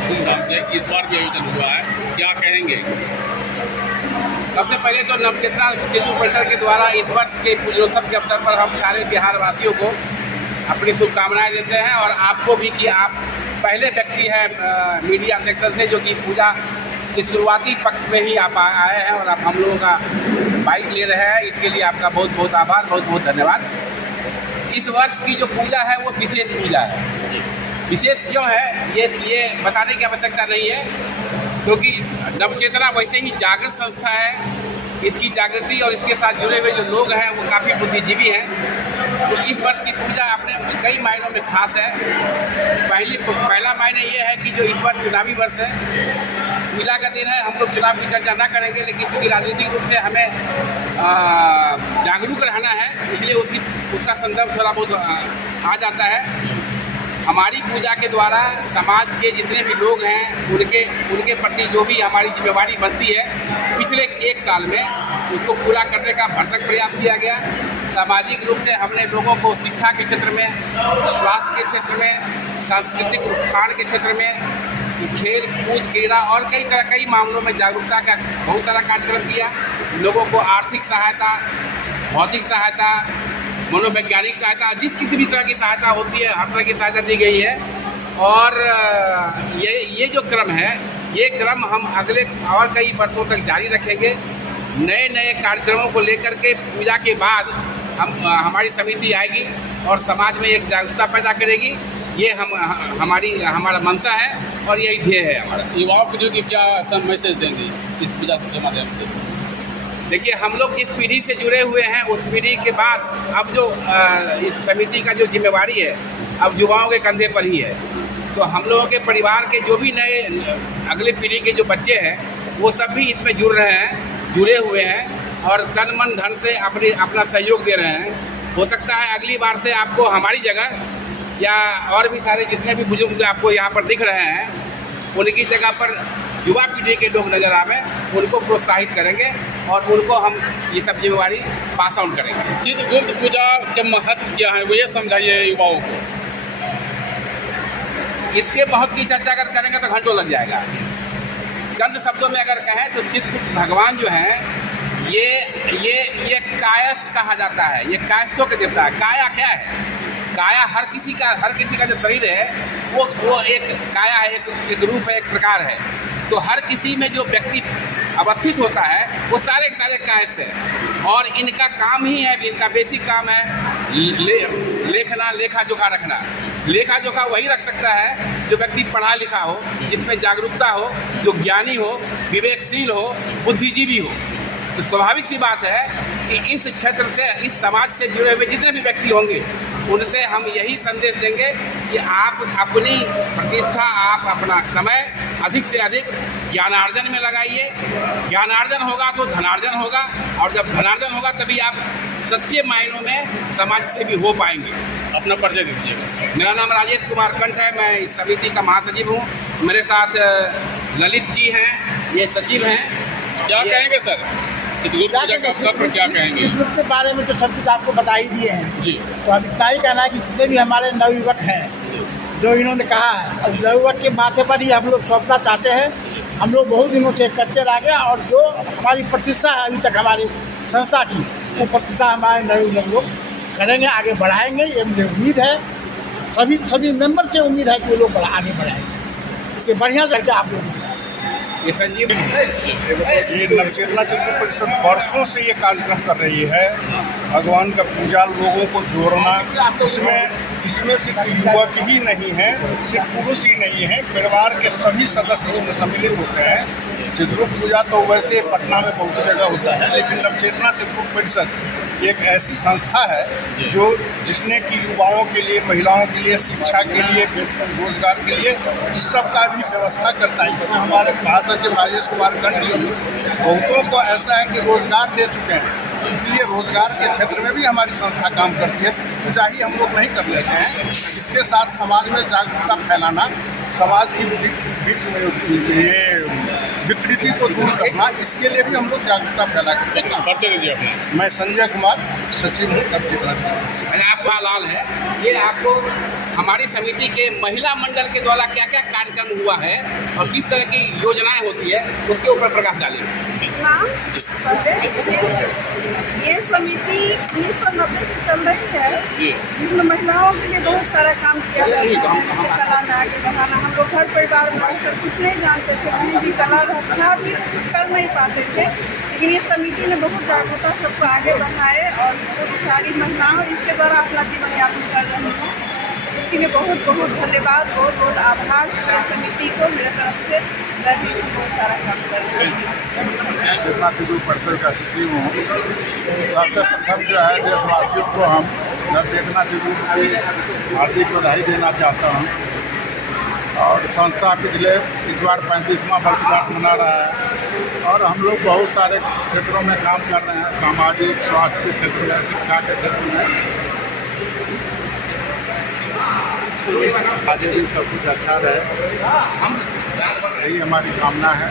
धूमधाम से इस बार भी आयोजन हुआ है, क्या कहेंगे? सबसे पहले तो नवचेतना चित्रकूट परिषद के द्वारा इस वर्ष के पूजनोत्सव के अवसर पर हम सारे बिहार वासियों को अपनी शुभकामनाएं देते हैं और आपको भी कि आप पहले व्यक्ति हैं मीडिया सेक्शन से जो कि पूजा के शुरुआती पक्ष में ही आप आए हैं और आप हम लोगों का बाइट ले रहे हैं। इसके लिए आपका बहुत बहुत आभार, बहुत बहुत धन्यवाद। इस वर्ष की जो पूजा है वो विशेष पूजा है। विशेष क्यों है ये बताने की आवश्यकता नहीं है, क्योंकि नवचेतना वैसे ही जागृत संस्था है। इसकी जागृति और इसके साथ जुड़े हुए जो लोग हैं वो काफ़ी बुद्धिजीवी हैं। तो इस वर्ष की पूजा अपने कई मायनों में खास है। पहला मायने ये है कि जो इस वर्ष चुनावी वर्ष है, पूजा का दिन है, हम लोग चुनाव की चर्चा ना करेंगे, लेकिन चूँकि राजनीतिक रूप से हमें जागरूक रहना है, इसलिए उसका संदर्भ थोड़ा बहुत आ जाता है। हमारी पूजा के द्वारा समाज के जितने भी लोग हैं उनके प्रति जो भी हमारी जिम्मेवारी बनती है, पिछले एक साल में उसको पूरा करने का भरसक प्रयास किया गया। सामाजिक रूप से हमने लोगों को शिक्षा के क्षेत्र में, स्वास्थ्य के क्षेत्र में, सांस्कृतिक उत्थान के क्षेत्र में, खेल कूद क्रीड़ा और कई मामलों में जागरूकता का बहुत सारा कार्यक्रम किया। लोगों को आर्थिक सहायता, भौतिक सहायता, मनोवैज्ञानिक सहायता, जिस किसी भी तरह की सहायता होती है हर तरह की सहायता दी गई है। और ये जो क्रम है, ये क्रम हम अगले और कई वर्षों तक जारी रखेंगे। नए नए कार्यक्रमों को लेकर के पूजा के बाद हमारी समिति आएगी और समाज में एक जागरूकता पैदा करेगी। ये हमारा मंशा है और यही ध्येय है हमारा। युवाओं को जो कि क्या मैसेज देंगे इस पूजा के माध्यम से? देखिए, हम लोग जिस पीढ़ी से जुड़े हुए हैं उस पीढ़ी के बाद अब जो इस समिति का जो जिम्मेवारी है अब युवाओं के कंधे पर ही है। तो हम लोगों के परिवार के जो भी नए अगले पीढ़ी के जो बच्चे हैं वो सब भी इसमें जुड़े हुए हैं और तन मन धन से अपना सहयोग दे रहे हैं। हो सकता है अगली बार से आपको हमारी जगह या और भी सारे जितने भी बुजुर्ग आपको यहाँ पर दिख रहे हैं उनकी जगह पर युवा पीढ़ी के लोग नजर आवे, उनको प्रोत्साहित करेंगे और उनको हम ये सब जिम्मेवारी पास ऑन करेंगे। चित्रगुप्त पूजा का महत्व क्या है वो ये समझाइए युवाओं को। इसके बहुत की चर्चा अगर करेंगे तो घंटों लग जाएगा। चंद शब्दों में अगर कहें तो चित्रगुप्त भगवान जो हैं ये कायस्थ कहा जाता है। ये कायस्थों के देवता है। काया क्या है? काया हर किसी का जो शरीर है वो एक काया है, एक रूप है, एक प्रकार है। तो हर किसी में जो व्यक्ति अवस्थित होता है वो सारे के सारे कायस्थ है और इनका काम ही है, इनका बेसिक काम है लेखना, लेखा जोखा रखना। लेखा जोखा वही रख सकता है जो व्यक्ति पढ़ा लिखा हो, जिसमें जागरूकता हो, जो ज्ञानी हो, विवेकशील हो, बुद्धिजीवी हो। तो स्वाभाविक सी बात है कि इस क्षेत्र से, इस समाज से जुड़े हुए जितने भी व्यक्ति होंगे उनसे हम यही संदेश देंगे कि आप अपनी प्रतिष्ठा, आप अपना समय अधिक से अधिक ज्ञानार्जन में लगाइए। ज्ञानार्जन होगा तो धनार्जन होगा और जब धनार्जन होगा तभी आप सच्चे मायनों में समाज से भी हो पाएंगे। अपना परिचय दीजिएगा। मेरा नाम राजेश कुमार कंठ है, मैं इस समिति का महासचिव हूँ। मेरे साथ ललित जी हैं, ये सचिव हैं। क्या कहेंगे सर चित्रगुप्त पूजा के अवसर पर, क्या कहेंगे? चित्रगुप्त के बारे में तो सब कुछ आपको बता ही दिए हैं जी। तो अब इतना ही कहना है कि जितने भी हमारे नवयुवक हैं जो इन्होंने कहा है, अब नवयुवक के माथे पर ही हम लोग सौंपना चाहते हैं। हम लोग बहुत दिनों से करते रह गए और जो हमारी प्रतिष्ठा है अभी तक हमारी संस्था की, वो प्रतिष्ठा हमारे नवयुवक लोग करेंगे, आगे बढ़ाएंगे। ये मुझे उम्मीद है, सभी मेंबर से उम्मीद है कि वो लोग आगे बढ़ाएंगे। इससे बढ़िया करके आप लोग ये संजीव ये नवचेतना चित्रकूट परिषद वर्षों से ये कार्यक्रम कर रही है। भगवान का पूजा, लोगों को जोड़ना, इसमें सिर्फ युवक ही नहीं है, सिर्फ पुरुष ही नहीं है, परिवार के सभी सदस्य इसमें सम्मिलित होते हैं। चित्रकूट पूजा तो वैसे पटना में बहुत जगह होता है, लेकिन नवचेतना चित्रकूट परिषद एक ऐसी संस्था है जिसने कि युवाओं के लिए, महिलाओं के लिए, शिक्षा के लिए, रोजगार के लिए इस सब का भी व्यवस्था करता है। इसमें हमारे महासचिव राजेश कुमार कंठ जी बहुतों को ऐसा है कि रोजगार दे चुके हैं, इसलिए रोजगार के क्षेत्र में भी हमारी संस्था काम करती है। पूजा ही हम लोग नहीं कर लेते हैं, इसके साथ समाज में जागरूकता फैलाना, समाज की विकृति को दूर करना, इसके लिए भी हम लोग जागरूकता फैला करते हैं। परिचय दीजिए अपना। मैं संजय कुमार, सचिव हूँ नवचेतना। आपका लाल है, ये आपको हमारी समिति के महिला मंडल के द्वारा क्या क्या कार्यक्रम हुआ है और किस तरह की योजनाएं होती है उसके ऊपर प्रकाश डालिए। हाँ, ये समिति 1990 से चल रही है, जिसमें महिलाओं के लिए बहुत सारा काम किया जाता है, जैसे कला में आगे बढ़ाना। हम लोग घर परिवार में रहकर कुछ नहीं जानते थे, कहीं भी कला था भी तो कुछ कर नहीं पाते थे, लेकिन ये समिति ने बहुत जागरूकता सबको आगे बढ़ाए और बहुत सारी महिलाओं इसके द्वारा अपना जीवन यापन कर रही हैं। इसके लिए बहुत बहुत धन्यवाद, बहुत बहुत आभार पूरी समिति को मेरे तरफ से। मैं भी बहुत सारा काम कर रही हूँ। चेतना शिविर परिषद का सचिव हूँ। सर्वप्रथम जो है देशवासियों को हम नवचेतना शिविर की हार्दिक बधाई देना चाहता हूँ। और संस्था पिछले इस बार 35वां वर्षगांठ मना रहा है और हम लोग बहुत सारे क्षेत्रों में काम कर रहे हैं, सामाजिक, स्वास्थ्य के क्षेत्र में, शिक्षा के क्षेत्र में। आगे भी सब कुछ अच्छा रहे, यही हमारी कामना है।